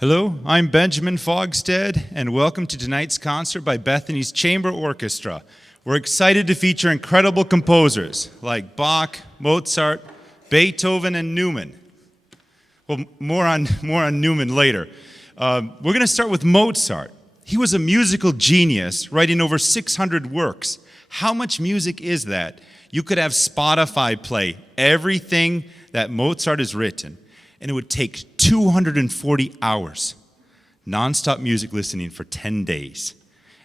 Hello, I'm Benjamin Faugstad, and welcome to tonight's concert by Bethany's Chamber Orchestra. We're excited to feature incredible composers like Bach, Mozart, Beethoven, and Newman. Well, more on Newman later. We're going to start with Mozart. He was a musical genius, writing over 600 works. How much music is that? You could have Spotify play everything that Mozart has written, and it would take 240 hours, nonstop music listening for 10 days.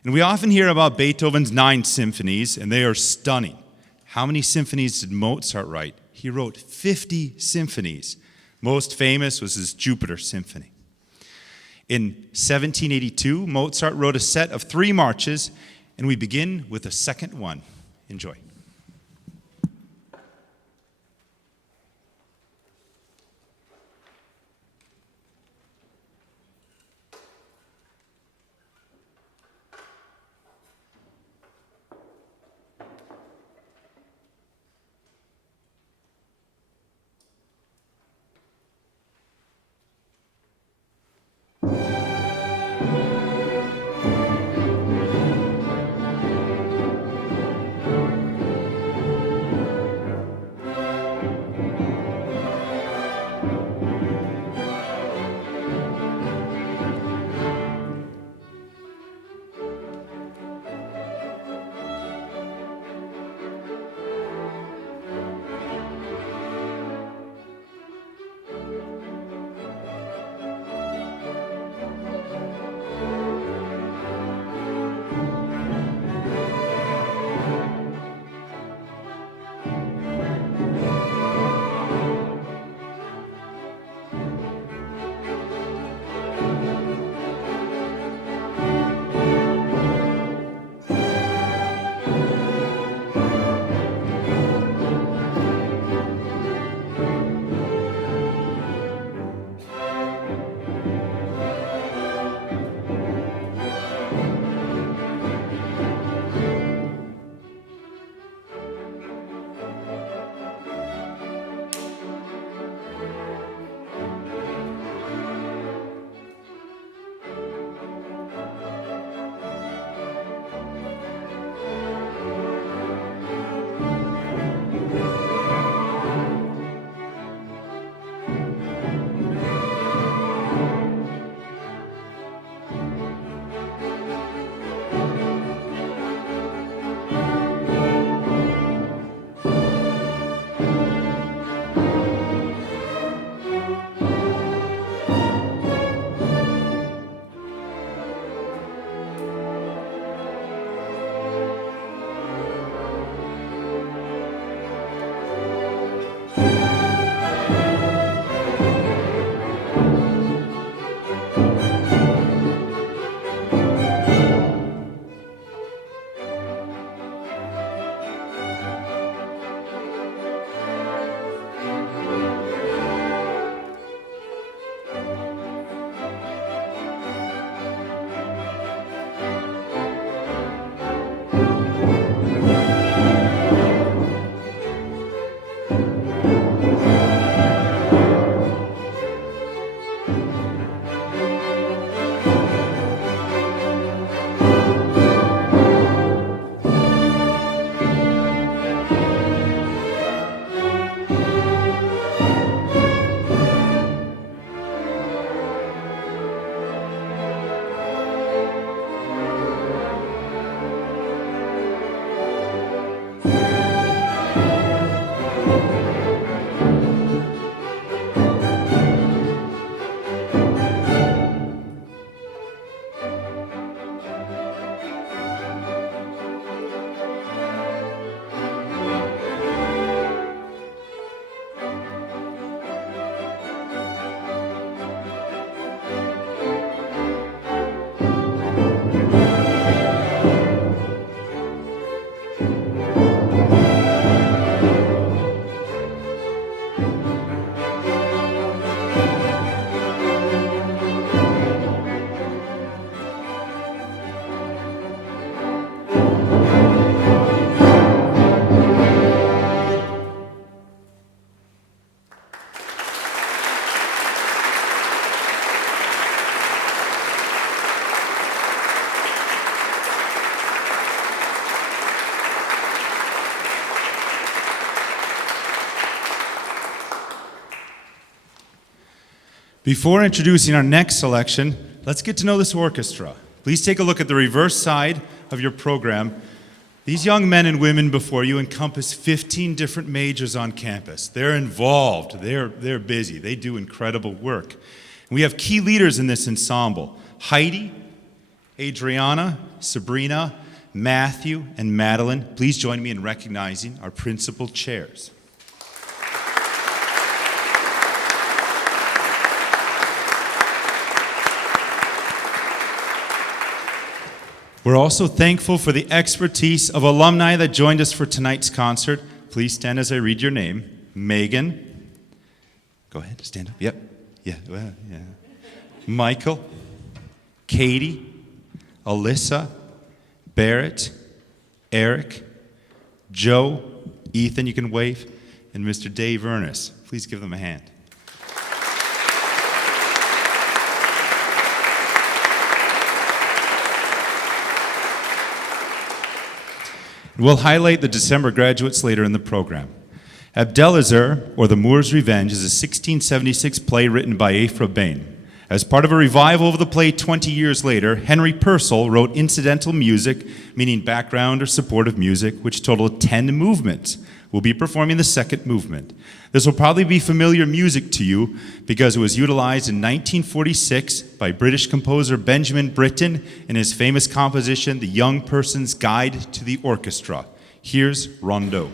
And we often hear about Beethoven's 9 symphonies, and they are stunning. How many symphonies did Mozart write? He wrote 50 symphonies. Most famous was his Jupiter Symphony. In 1782, Mozart wrote a set of 3 marches, and we begin with the second one. Enjoy. Before introducing our next selection, let's get to know this orchestra. Please take a look at the reverse side of your program. These young men and women before you encompass 15 different majors on campus. They're involved, they're busy, they do incredible work. And we have key leaders in this ensemble: Heidi, Adriana, Sabrina, Matthew, and Madeline. Please join me in recognizing our principal chairs. We're also thankful for the expertise of alumni that joined us for tonight's concert. Please stand as I read your name. Megan. Go ahead, stand up. Yep. Yeah. Michael. Katie. Alyssa. Barrett. Eric. Joe. Ethan, you can wave. And Mr. Dave Ernest. Please give them a hand. We'll highlight the December graduates later in the program. Abdelazer, or The Moor's Revenge, is a 1676 play written by Aphra Behn. As part of a revival of the play 20 years later, Henry Purcell wrote incidental music, meaning background or supportive music, which totaled 10 movements. We'll be performing the second movement. This will probably be familiar music to you because it was utilized in 1946 by British composer Benjamin Britten in his famous composition, The Young Person's Guide to the Orchestra. Here's Rondeau.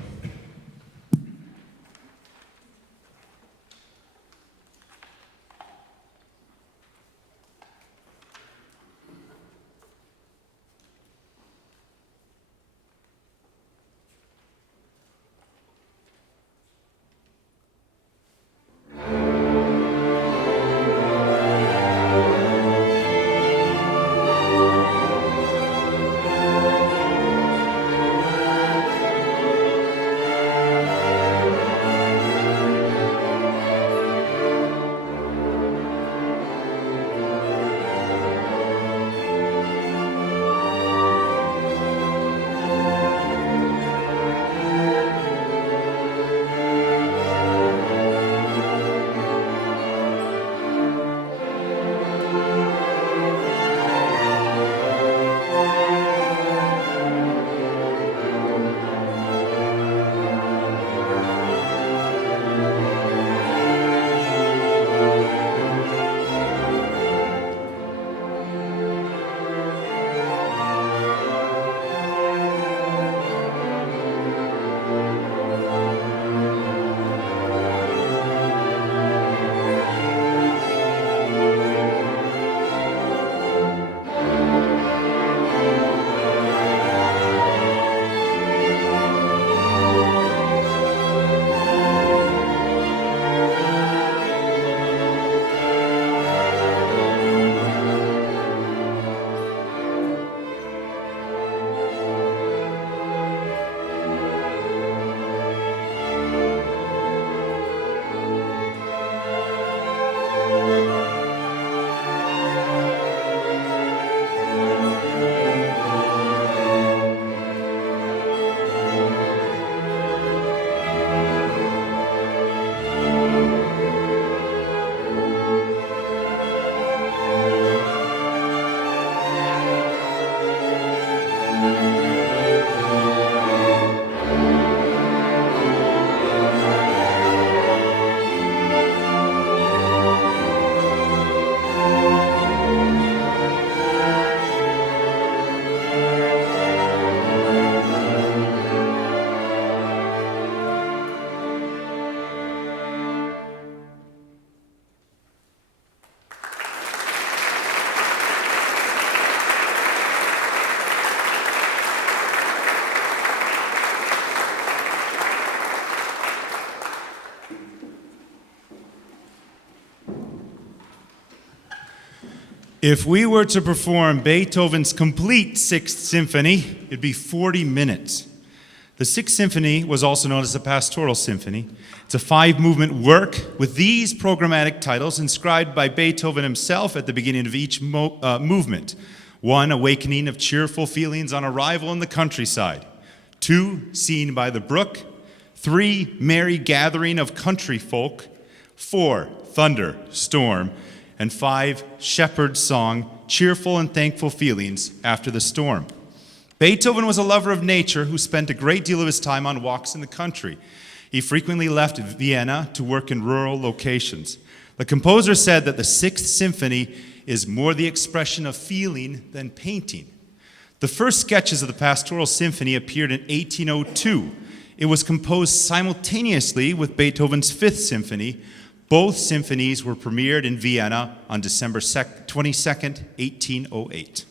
If we were to perform Beethoven's complete Sixth Symphony, it'd be 40 minutes. The Sixth Symphony was also known as the Pastoral Symphony. It's a 5-movement work with these programmatic titles inscribed by Beethoven himself at the beginning of each movement. 1, awakening of cheerful feelings on arrival in the countryside. 2, scene by the brook. 3, merry gathering of country folk. 4, thunder, storm, and 5, shepherd's song, cheerful and thankful feelings after the storm. Beethoven was a lover of nature who spent a great deal of his time on walks in the country. He frequently left Vienna to work in rural locations. The composer said that the Sixth Symphony is more the expression of feeling than painting. The first sketches of the Pastoral Symphony appeared in 1802. It was composed simultaneously with Beethoven's Fifth Symphony. Both symphonies were premiered in Vienna on December 22nd, 1808.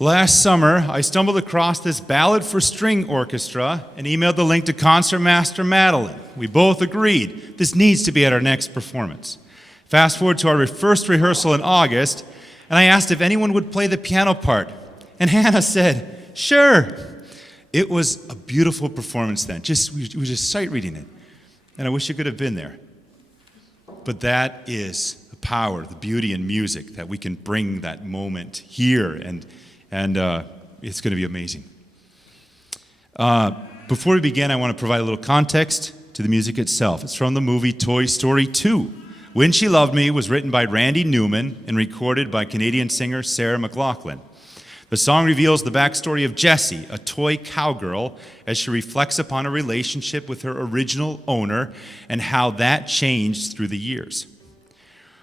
Last summer, I stumbled across this ballad for string orchestra and emailed the link to Concertmaster Madeline. We both agreed this needs to be at our next performance. Fast forward to our first rehearsal in August, and I asked if anyone would play the piano part. And Hannah said, sure. It was a beautiful performance then. It was just sight reading it. And I wish you could have been there. But that is the power, the beauty in music, that we can bring that moment here, and it's going to be amazing. Before we begin, I want to provide a little context to the music itself. It's from the movie Toy Story 2. When She Loved Me was written by Randy Newman and recorded by Canadian singer Sarah McLachlan. The song reveals the backstory of Jessie, a toy cowgirl, as she reflects upon a relationship with her original owner and how that changed through the years.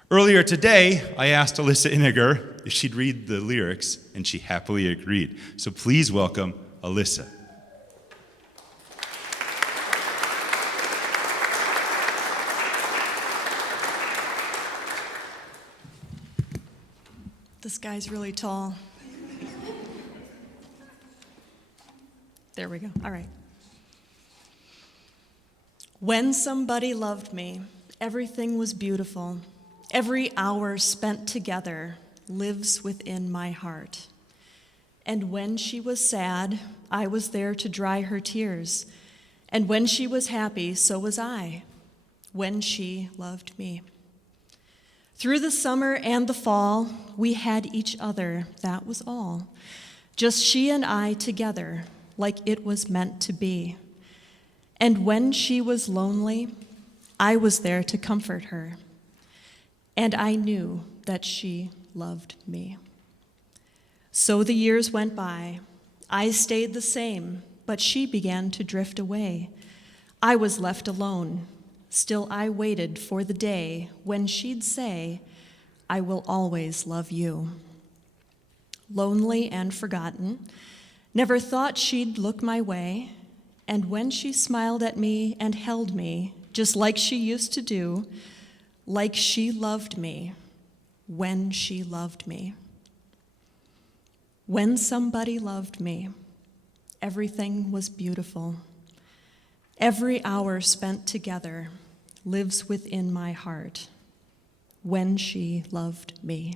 Earlier today, I asked Alyssa Iniger if she'd read the lyrics, and she happily agreed. So please welcome Alyssa. This guy's really tall. There we go. All right. When somebody loved me, everything was beautiful. Every hour spent together lives within my heart. And when she was sad, I was there to dry her tears. And when she was happy, so was I, when she loved me. Through the summer and the fall, we had each other, that was all. Just she and I together, like it was meant to be. And when she was lonely, I was there to comfort her. And I knew that she loved me. So the years went by. I stayed the same, but she began to drift away. I was left alone. Still I waited for the day when she'd say, I will always love you. Lonely and forgotten, never thought she'd look my way, and when she smiled at me and held me, just like she used to do, like she loved me, when she loved me. When somebody loved me, everything was beautiful. Every hour spent together lives within my heart, when she loved me.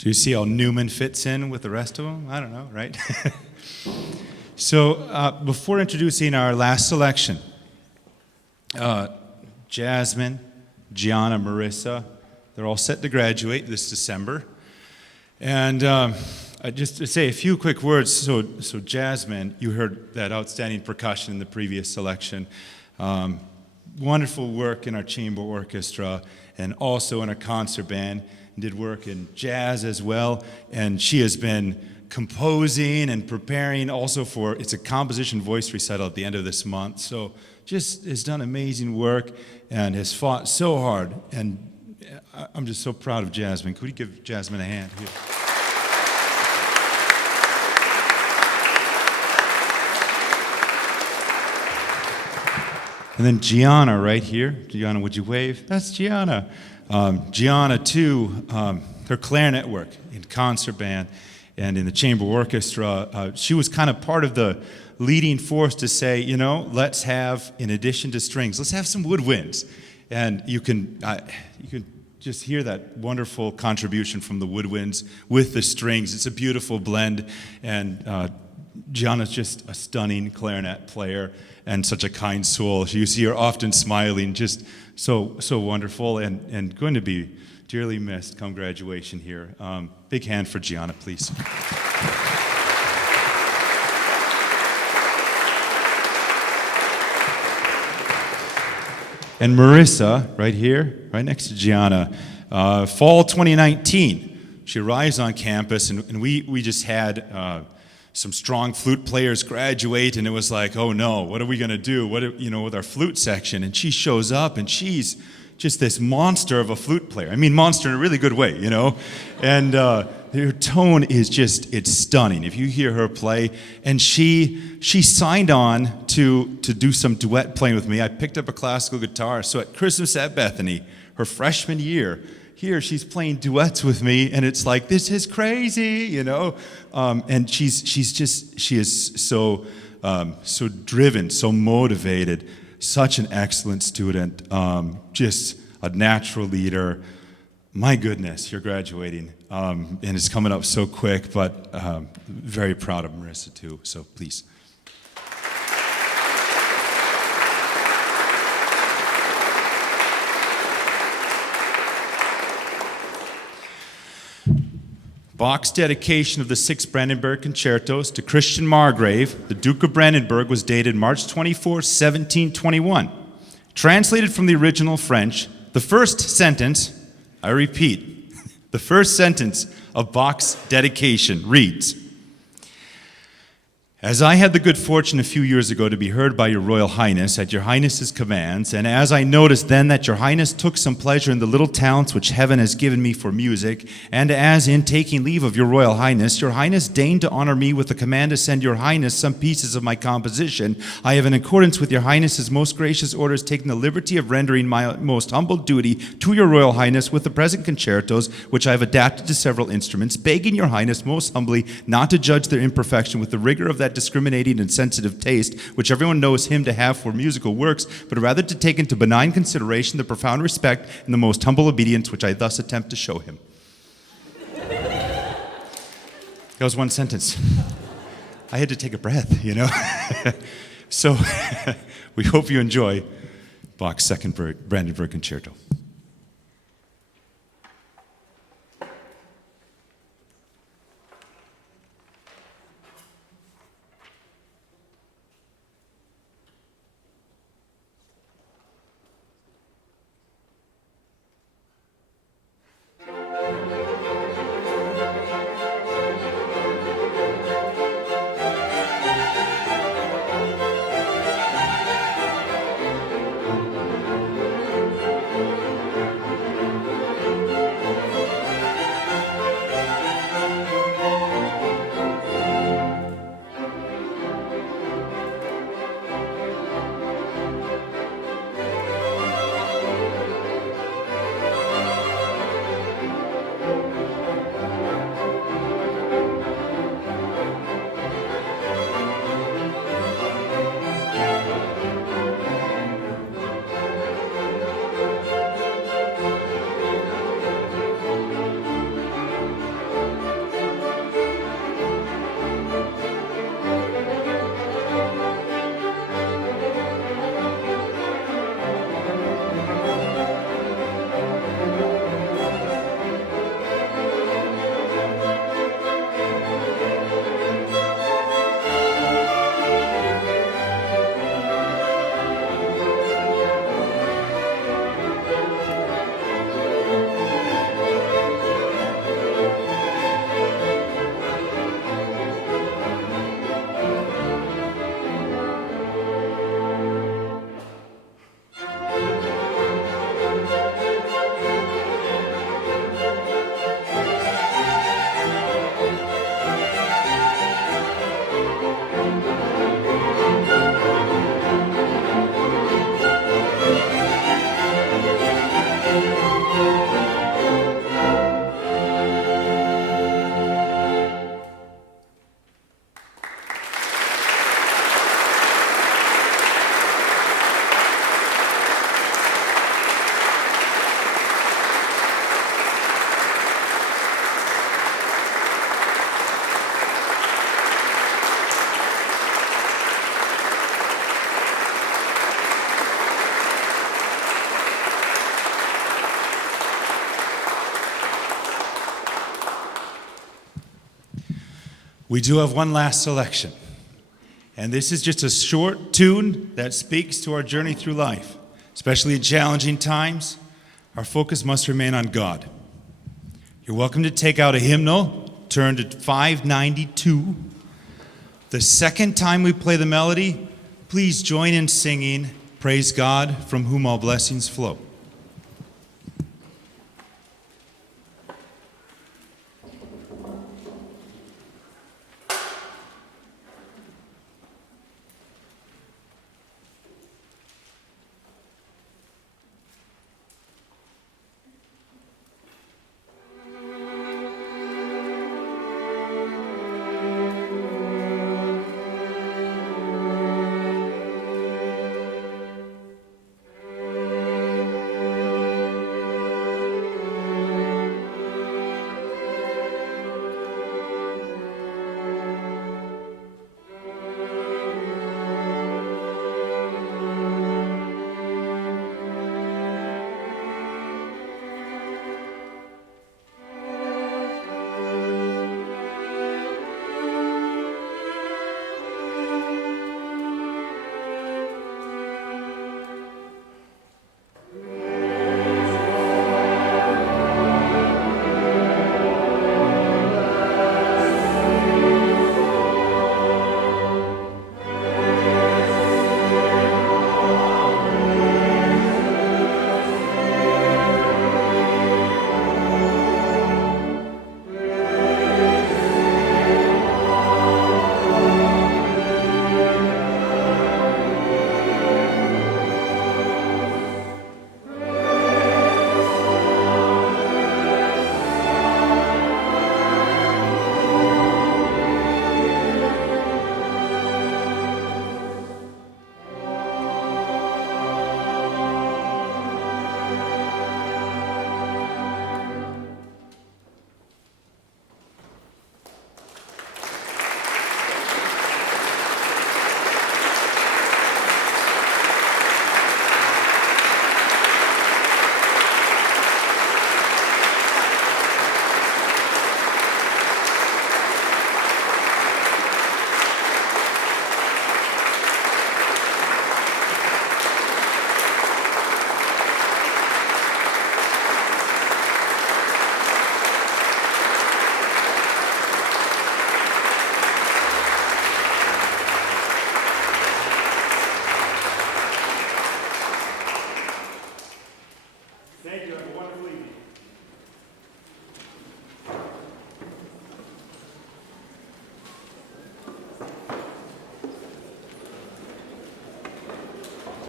So you see how Newman fits in with the rest of them? I don't know, right? So before introducing our last selection, Jasmine, Gianna, Marissa, they're all set to graduate this December. And just to say a few quick words. So Jasmine, you heard that outstanding percussion in the previous selection. Wonderful work in our chamber orchestra and also in our concert band. Did work in jazz as well, and she has been composing and preparing also for, it's a composition voice recital at the end of this month, so just has done amazing work and has fought so hard, and I'm just so proud of Jasmine. Could we give Jasmine a hand here? And then Gianna right here. Gianna, would you wave? That's Gianna. Gianna, too, her clarinet work in concert band and in the chamber orchestra, she was kind of part of the leading force to say, let's have, in addition to strings, let's have some woodwinds. And you can just hear that wonderful contribution from the woodwinds with the strings. It's a beautiful blend, and Gianna's just a stunning clarinet player and such a kind soul. You see her often smiling, just so wonderful, and going to be dearly missed come graduation here. Big hand for Gianna, please. And Marissa, right here, right next to Gianna, fall 2019. She arrives on campus, and we just had some strong flute players graduate, and it was like, oh no, what are we going to do? With our flute section? And she shows up, and she's just this monster of a flute player. I mean, monster in a really good way, And her tone is it's stunning. If you hear her play, and she signed on to do some duet playing with me. I picked up a classical guitar, so at Christmas at Bethany, her freshman year, here she's playing duets with me, and it's like, this is crazy, And she is so driven, so motivated, such an excellent student, just a natural leader. My goodness, you're graduating, and it's coming up so quick, but very proud of Marissa too, so please. Bach's dedication of the 6 Brandenburg concertos to Christian Margrave, the Duke of Brandenburg, was dated March 24, 1721. Translated from the original French, the first sentence, I repeat, the first sentence of Bach's dedication reads, "As I had the good fortune a few years ago to be heard by your Royal Highness at your Highness's commands, and as I noticed then that your Highness took some pleasure in the little talents which heaven has given me for music, and as in taking leave of your Royal Highness deigned to honor me with the command to send your Highness some pieces of my composition, I have in accordance with your Highness's most gracious orders taken the liberty of rendering my most humble duty to your Royal Highness with the present concertos, which I have adapted to several instruments, begging your Highness most humbly not to judge their imperfection with the rigor of that discriminating and sensitive taste which everyone knows him to have for musical works, but rather to take into benign consideration the profound respect and the most humble obedience which I thus attempt to show him." That was one sentence. I had to take a breath, So we hope you enjoy Bach's second Brandenburg Concerto. We do have one last selection. And this is just a short tune that speaks to our journey through life. Especially in challenging times, our focus must remain on God. You're welcome to take out a hymnal, turn to 592. The second time we play the melody, please join in singing, Praise God, from whom all blessings flow.